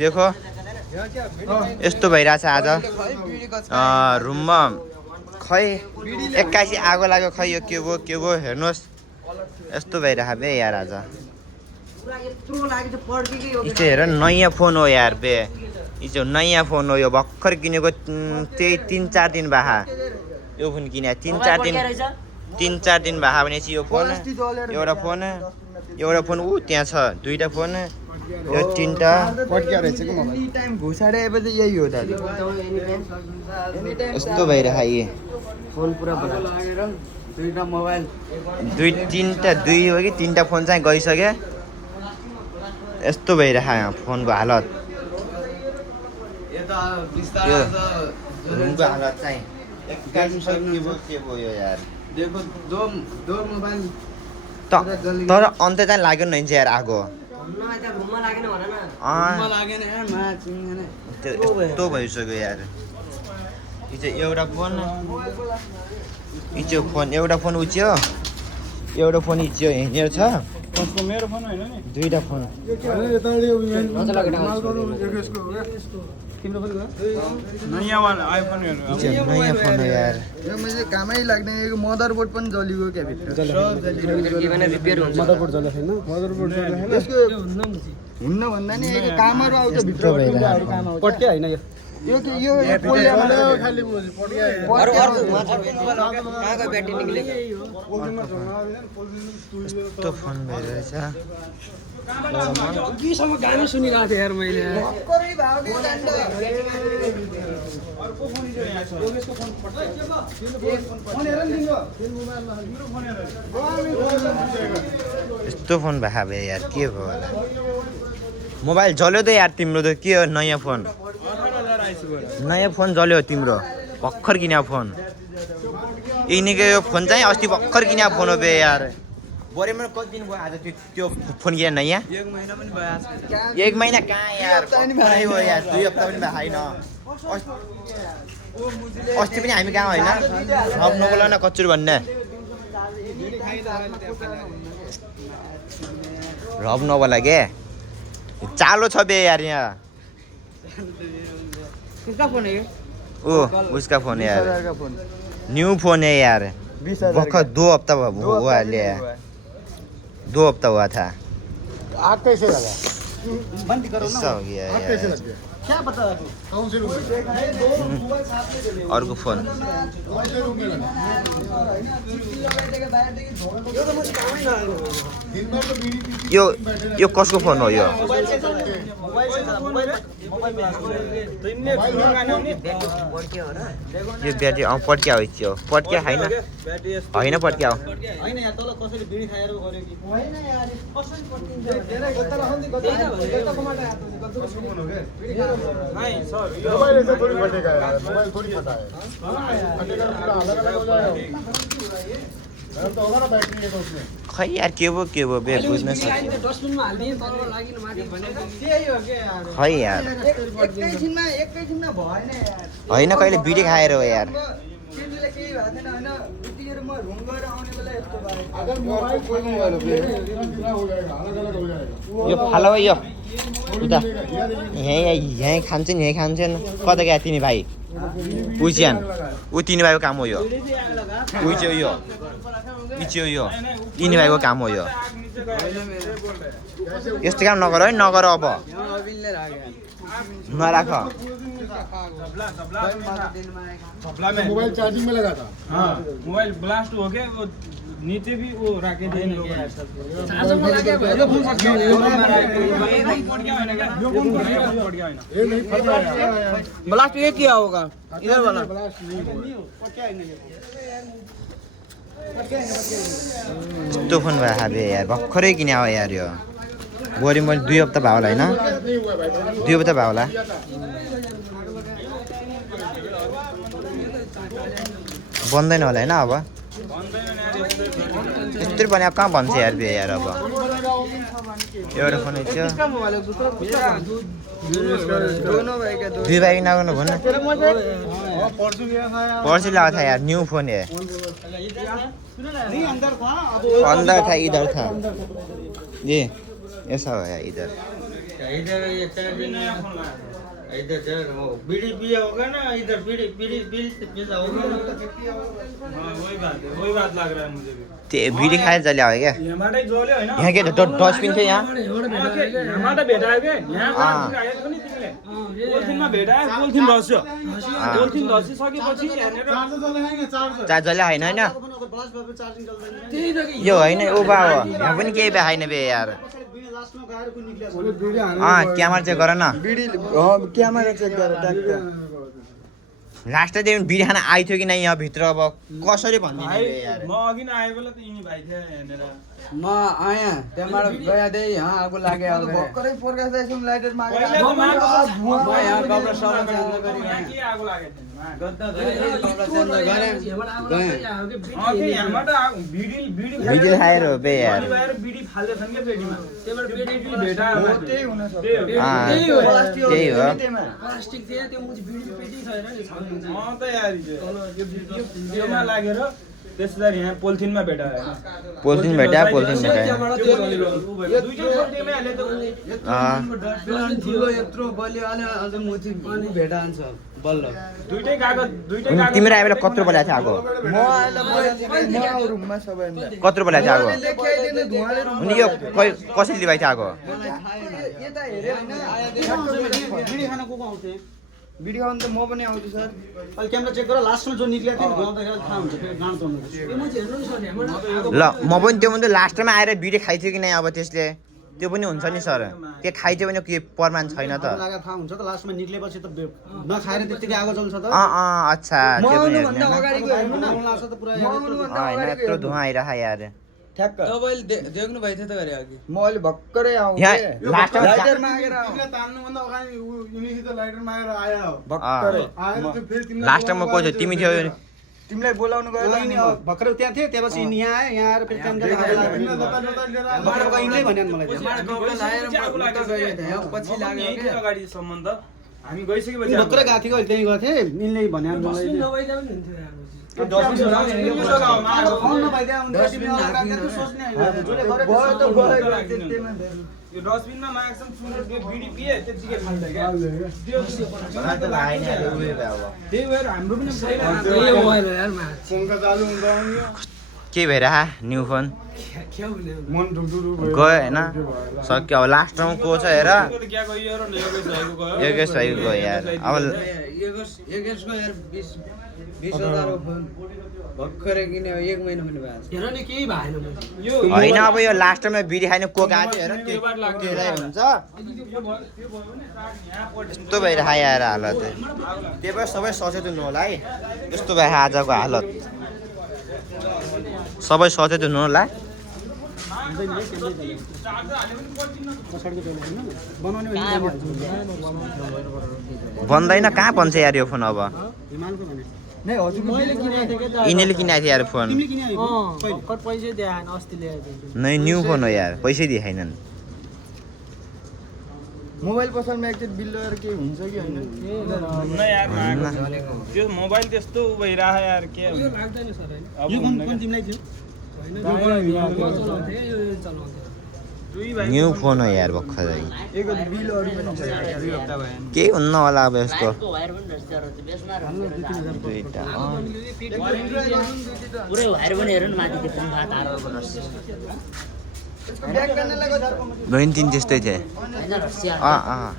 देखो यस्तो भइरहेछ आज रुममा खै 81 आगो लाग्यो खै यो के भयो हेर्नुहोस् यस्तो भइरहेछ बे यार आज यो चाहिँ हेर नयाँ फोन हो यार बे यो चाहिँ नयाँ फोन हो यो भर्खर किनेको त्यही 3-4 दिन भए यो फोन किने 3-4 दिन भए भनेपछि यो फोन एउटा फोन ऊ त्यहाँ छ दुईटा फोन यो तीनटा पड्क्या रहेछ कि मोबाइल टाइम घुसाडेपछि यही हो दाजु यस्तो भइरह यो फोन पुरा लागेर दुईटा मोबाइल दुई हो कि तीनटा फोन चाहिँ गइसक्यो यस्तो भइरह यहाँ फोनको हालत यो रुमको हालत चाहिँ एकदम के भयो यार देखो दो मोबाइल तर अन्त चाहिँ लाग्यो नि यार आगो यस्तो भइसक्यो यार यो चाहिँ एउटा फोन उच्यो एउटा फोन इच्यो यहाँनिर छ मेरो फोन होइन नि दुईटा फोन नयाँ वाला आइफोनहरु नयाँ फोन हो यार यो मैले कामै लाग्दैन यो मदरबोर्ड पनि जलिगयो क्या भित्र मदरबोर्ड जले छैन मदरबोर्ड जले छैन यसको हुन्न भन्दा नि यो कामहरु आउँछ भित्र पट्के हैन यो यो पोलियामा खाली पट्के कहाँको ब्याट्री निक्लेको यस्तो फोन भइरहेछ अघिसम्म गाना सुनिरहेको थिएँ यार मैले यस्तो फोन भए भए यार के भयो होला मोबाइल जल्यो त यार तिम्रो त के हो नयाँ फोन जल्यो तिम्रो भर्खर किने फोन यिनीको यो फोन चाहिँ अस्ति भर्खर किने फोन हो बे यार बरेमा कति दिन भयो आज त्यो फोन किन नयाँ 1 महिना पनि भयो आज 1 महिना कहाँ यार भयो यार 2 हप्ता पनि भएन अस्ति पनि हामी कहाँ होइन सब नबोला न कचुर भन्ने रब नबोला के चालो छ बे यार यहाँ किसका फोन है ये उसका फोन है यार न्यू फोन है यार भर्खर 2 हफ्ता हुआ लिया 2 हफ्ता हुआ था आग कैसे लगा बंद करो ऐसा हो गया आग कैसे यार लग गया क्या पता आपको कौन से रूम में अर्को फोन कौन से रूम में लगा यो त म कामै नआएको दिन भर तो बीड़ी पीती यो कसको फोन हो यो मोबाइल से मोबाइल में पड्क्यो हो र यो ब्याट्री पड्क्या हो त्यो पड्क्या होइन होइन पड्क्या हो हैन यार तल कसरी बिडी खाएर गर्यो कि हैन यार कसरी पड्किन्छ धेरै गत्ता रहन्थ्यो गत्ता कमाटा नहीं सर मोबाइल ऐसे थोड़ी फटेगा यार मोबाइल थोड़ी फटा है फटेगा तो पूरा अलग अलग हो जाएगा गरम तो होगा ना बैटरी है तो उसमें खै यार के भयो बे बुझ्न सक्छु डस्टबिनमा हाल्दिए तर लागि माथि भने त्यही हो के यार खै यार एकैछिनमा भएन यार होइन कहिले बिडी खाएर हो यार तिमीले केही भन्दैन हैन उतिखेर म रुम गएर आउने बेला यस्तो भयो अगर मोबाइल कोई मोबाइल हो पूरा हो जाएगा अलग अलग हो जाएगा यो फालो यो उता यहीँ खान्छन् यहीँ खान्छन् कता गयो तिनी भाइ उच्यान ऊ तिनी भाइको काम हो यो उच्यो यो इच्यो यो तिनी भाइको काम हो यो यस्तो काम नगर है नगर अब नराख मोबाइल चार्जिंग में लगा था हाँ मोबाइल ब्लास्ट हो गया वो नीचे भी वो रखे थे ब्लास्ट ये किया होगा इधर वाला यस्तो फोन भयो बे यार भर्खरै किने हो यार यो बोरी मैले 2 हप्ता भयो होला होइन 2 हप्ता भयो होला बन्दैन होला होइन अब यस्तै भने अब कहाँ भन्छ यार बे यार अब एउटा फोन थियो दुई भाइ नगर्नु भन्नु पर्सि लगाएको था यार न्यू फोन है अंदर था इधर था ये ऐसा हो यार इधर इधर ये चार अभी दिन नया फोन लाया था। इधर चार वो बीड़ी पिया होगा ना इधर बीड़ी बीड़ी बीड़ी से पीता होगा हाँ वही बात लग रहा है मुझे भी त्यो भिडी खाएर जहिले हो क्या यहाँबाटै जोल्यो होइन यहाँ के डस्टबिन थियो यहाँ यहाँबाट भेटायो के यहाँ आएको थियो नि तिमीले पोलिथिनमा भेटायो पोलिथिन धस्यो पोलिथिन धसिसकेपछि यहाँनिर चार्ज जहिले होइन होइन यो होइन उभा हो यहाँ पनि केही भए छैन बे यार क्यामेरा चेक गर न क्यामेरा चेक गर ट्याक्क लास्टदेखि भिडी खान आइथ्यो कि नै यहाँ भित्र अब कसरी भनिदिने भाइ बे यार म अघि नै आयो बेला त यिनी भाइ थियो यहाँनिर म आएँ त्यहाँबाट गएँ त्यही यहाँ आगो लाग्यो भर्खरै फोर्कास एकछिन लाइटर मागेर पहिले त म यहाँ कपडा सबै चेन्ज गरेँ यहाँ के आगो लागेको थियो कपडा चेन्ज गरेँ गएँ यहाँबाट बिडी भिडी खाएर हो बे यार भएर बिडी फाल्दैछन् क्या पेटीमा त्यहीबाट पेटी भेटायो त्यही हुन सक्छ त्यही हो प्लास्टिक थियो त्यो मुजी बिडी पेटी छैन नि त यार योमा लागेर त्यसलाई यहाँ पोलिथिनमा भेटायो पोलिथिन भेट्या पोलिथिन भेट्या ठुलो यत्रो बलियो आले अझ मुजी पनि भेटान्छ बल्ल दुईटै कागज तिम्रो आएर कत्रो बेला थियो आगो म आइला म रुममा सबैभन्दा कत्रो बेला थियो आगो लेखाइदिने धुवाले रुम अनि यो कसरी लिभाइ थियो आगो यता हेरे हैन आया भिडी खाना को आउँथे भिडियो आउनु त म पनि आउँछु सर अहिले क्यामेरा चेक गर लास्टमा जो निक्लेको थियो नि गाउँदाखेरि थाहा हुन्छ फेरि गाँड तोड्नु यो मुजी हेर्नु नि सर यहाँबाट ल म पनि त्यो भन्दा लास्टमा आएर भिडियो खाइथ्यो कि नै अब त्यसले त्यो पनि हुन्छ नि सर के खाइथ्यो भने के प्रमाण छैन त लागेको थाहा हुन्छ त लास्टमा निक्लेपछि त नखाएर त्यतिकै आगो जल्छ त अच्छा म त्यो पनि आउनुभन्दा हेर्ने अगाडिको हेर्नु न लाग्छ त पुरा म आउनुभन्दा होइन अगाडिको यत्रो धुवा आइरह यार ठ्याक्क तपाईँले देख्नु भएको थियो त गरे अघि म अहिले भर्खरै आउँ यहाँ लास्टमा लाइटर मागेर आउँ तान्नुभन्दा अगाडि युनिसित लाइटर मागेर आयो हो भर्खरै आएर त्यो फेरि तिमीलाई लास्टमा को थियो तिमी थियो तिमीलाई बोलाउनु गयो त नि भर्खरै त्यहाँ थियो त्यहाँपछि यहाँ आयो यहाँ आएर फेरि काम गरेर तिमीलाई जता जता लिएर आयो। बाहिर गइनले भन्यो नि मलाई मलाई कपडा लाएर म उता गएँ त्यहाँ पछि लाग्यो के अगाडि सम्बन्ध हामी गइसकेपछि भर्खरै गएको थियो त्यहीँ गएको थिएँ मिल्ने भन्यो मलाई नभइदा पनि हुन्थ्यो यार फोन नभइदिया हुन्थ्यो डस्टबिन तिमीले सोच्ने होइन जसले गरेको भयो त सोच्ने गयो त्यतिमै धेरै यो डस्टबिनमा माग्छन् सुनेर त्यो बिडी पिए त्यतिकै फाल्दै क्या त्यही भएर हाम्रो पनि त्यही मोबाइल हो यार मा फोनका चालु हुन्छ अनि यो के भएर न्यू फोन मन ढुकढुक भयो। गयो होइन सक्यो अब लास्टमा को छ हेर क्या गयो र योगेश भाइको गयो योगेश भाइको गयो यार अब योगेशको यार 20,000 को फोन भर्खरै किन्यो 1 महिना पनि भयो हेर नि केही भएन मुजी यो होइन अब यो लास्टमा बिडी खाने को गएको थियो हेर यो बार लाग्यो। त्यसलाई हुन्छ त्यो भयो भने यहाँ पढ्छ यस्तो भएर आएर हालत त्यही भएर सबै सचेत हुनु होला है यस्तो भए आजको हालत सबै सचेत हुनु होला बन्दैन कहाँ बन्छ यार यो फोन अब नै हजुर मैले किनेको थिएँ के यिनीहरूले किनेको थियो यार फोन तिमीले किने भर्खर पैसै दिएन अस्ति ल्याएको नै न्यू फोन हो यार पैसै दिएनन् मोबाइल पसलमा एकचोटि बिल लगाएर के हुन्छ कि होइन न यार मागेको। त्यो मोबाइल त्यस्तो भइरह यार के यो लाग्दैन सर हैन अब यो हुन्न कुन तिमीलाई थियो हैन चलाउँथे यो चलाउँथे दुई भाइ न्यू फोन हो यार भर्खरै एकको बिलहरू पनि छ 2 हप्ता भयो केही हुन्न होला अब यसको दुईटा पुरै वायर पनि हेर्नु माथि त्यो पुङ्खा तारको रस्सी ब्याक गर्नलाई गयो दुई तिन त्यस्तै थिए होइन रस्सिया अँ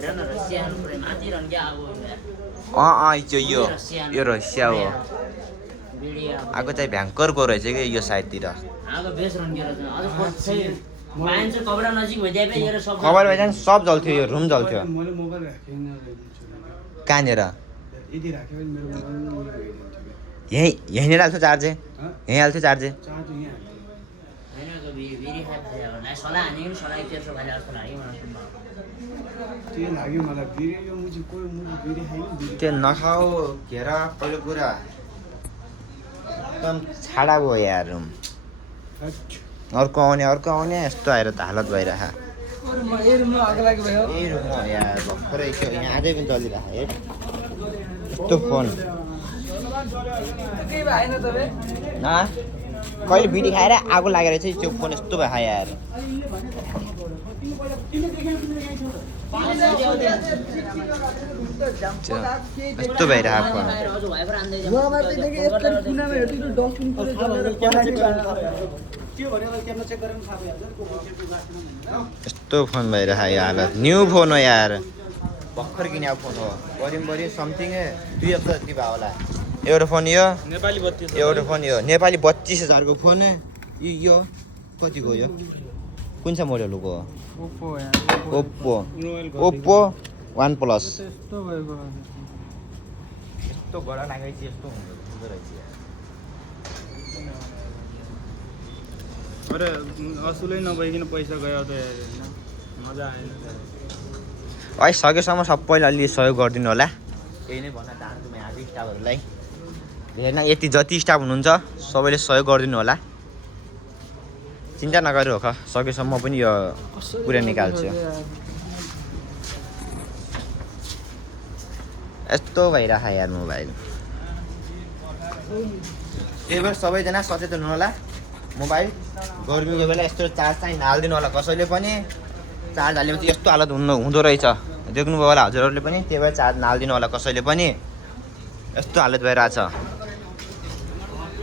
हेर न रस्सिया पुरै माथि रन क्या अब यो रसिया हो बिडी आगो चाहिँ भयङ्करको रहेछ कि यो साइडतिर आगो बेस रन गेर अझ पछै मान्छे कपडा नजिक भइदिए पनि हेर सब खबर भए सब जल्थ्यो यो रुम जल्थ्यो मैले मोबाइल राखेँ कहाँनिर यदि राख्यो भने मेरो मोबाइल यहीँनिर हाल्थ्यो चार्ज यहीँ हाल्थ्यो चार्ज चार्ज यहाँ हैन त्यो बिडी खाइ खायो भने सला हाने पनि सला तेर्सो खाले जस्तो लाग्यो मलाई त्यो लाग्यो मलाई बिरे यो मुजी कोही मुजी बिरे खायो त्यो नखाऊ घेर पहिलो कुरा एकदम छाडा भयो यार रुम अर्को आउने यस्तो आएर त हालत भइरह ए रुममा आगो लाग्यो भयो यही रुम हो यार भर्खरै थियो यहाँ आजै पनि चलिरहेको हेर यस्तो फोन केही भएन त बे कहिले बिडी खाएर आगो लागेर चाहिँ त्यो फोन यस्तो भयो यार यस्तो भइरहेको हजुर भएर आन्दै जाऊ वहाँमा त्यतिकै यस्तो कुनामा हेर्दै त्यो डस्टबिन पुरै जलेर त्यो भने अब क्यामेरा चेक गरेर पनि थाहा भइहाल्छ नि को बोकेको गएको छैन भनेर यस्तो फोन भइरहेको यो हालत न्यू फोन हो यार भर्खर किनेको फोन हो बढी समथिङ 2 हप्ता जति भयो होला एउटा फोन यो नेपाली 32 एउटा फोन यो नेपाली 32,000 को फोन यो कतिको यो कुन चाहिँ मोडलको हो ओप्पो OnePlus त्यस्तो भएको यस्तो गडा लागेपछि यस्तो हुँदो रहेछ अरे असुलै नभइकन पैसा गयो त मजा आएन है सकेसम्म सबैले अलि सहयोग गरिदिनु होला त्यही नै भन्न चाहन्छु म यहाँको स्टाफहरूलाई हेर्न यति जति स्टाफ हुनुहुन्छ सबैले सहयोग गरिदिनु होला चिन्ता नगरेर हो सकेसम्म म पनि यो पुरा निकाल्छु यस्तो भइरहेको यार मोबाइल त्यही भएर सबैजना सचेतन हुनु होला मोबाइल गर्मीको बेला यस्तो चार्ज चाहिँ हालिदिनु होला कसैले पनि चार्ज हालेपछि यस्तो हालत हुँदो रहेछ देख्नुभयो होला हजुरहरूले पनि त्यही भएर चार्ज नहालिदिनु होला कसैले पनि यस्तो हालत भइरहेछ